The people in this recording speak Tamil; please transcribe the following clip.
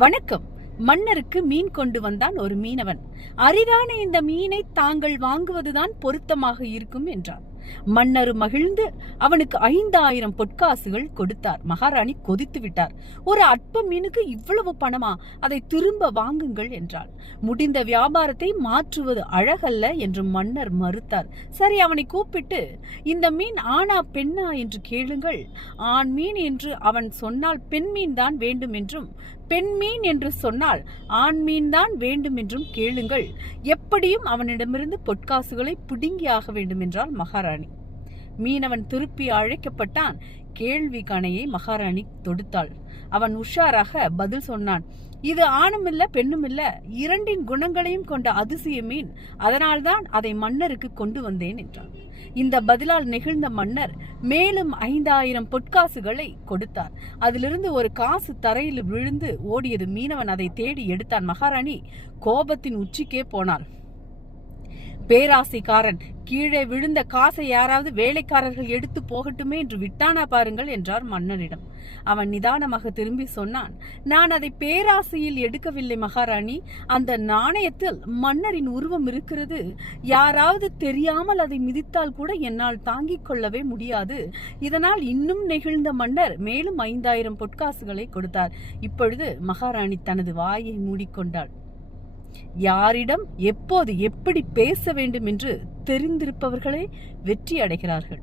வணக்கம். மன்னருக்கு மீன் கொண்டு வந்தான் ஒரு மீனவன். அரிதான இந்த மீனை தாங்கள் வாங்குவதுதான் பொருத்தமாக இருக்கும் என்றான். மன்னர் மகிழ்ந்து அவனுக்கு 5000 பொற்காசுகள் கொடுத்தார். மகாராணி கொதித்து விட்டார். ஒரு அற்ப மீனுக்கு இவ்வளவு பணமா? அதை திரும்ப வாங்குங்கள் என்றாள். முடிந்த வியாபாரத்தை மாற்றுவது அழகல்ல என்று மன்னர் மறுத்தார். சரி, அவனை கூப்பிட்டு, இந்த மீன் ஆணா பெண்ணா என்று கேளுங்கள். ஆண் மீன் என்று அவன் சொன்னால் பெண் மீன் தான் வேண்டும் என்றும், பெண் மீன் என்று சொன்னால் ஆண் மீன் தான் வேண்டும் என்றும் கேளுங்கள். எப்படியும் அவனிடமிருந்து பொற்காசுகளை பிடுங்கியாக வேண்டும் என்றாள் மகாராணி. மீனவன் திருப்பி அழைக்கப்பட்டான். கேள்வி கணையை மகாராணி தொடுத்தாள். அவன் உஷாராக பதில் சொன்னான். இது ஆணுமில்ல பெண்ணுமில்ல, இரண்டின் குணங்களையும் கொண்ட அதிசய மீன். அதனால்தான் அதை மன்னருக்கு கொண்டு வந்தேன் என்றான். இந்த பதிலால் நெகிழ்ந்த மன்னர் மேலும் 5000 பொற்காசுகளை கொடுத்தார். அதிலிருந்து ஒரு காசு தரையில் விழுந்து ஓடியது. மீனவன் அதை தேடி எடுத்தான். மகாராணி கோபத்தின் உச்சிக்கே போனாள். பேராசைக்காரன், கீழே விழுந்த காசை யாராவது வேலைக்காரர்கள் எடுத்து போகட்டுமே என்று விட்டானா பாருங்கள் என்றார் மன்னரிடம். அவன் நிதானமாக திரும்பி சொன்னான், நான் அதை பேராசையில் எடுக்கவில்லை மகாராணி. அந்த நாணயத்தில் மன்னரின் உருவம் இருக்கிறது. யாராவது தெரியாமல் அதை மிதித்தால் கூட என்னால் தாங்கிக் கொள்ளவே முடியாது. இதனால் இன்னும் நெகிழ்ந்த மன்னர் மேலும் 5000 பொற்காசுகளை கொடுத்தார். இப்பொழுது மகாராணி தனது வாயை மூடிக்கொண்டாள். யாரிடம் எப்போது எப்படி பேச வேண்டும் என்று தெரிந்திருப்பவர்களே வெற்றி அடைகிறார்கள்.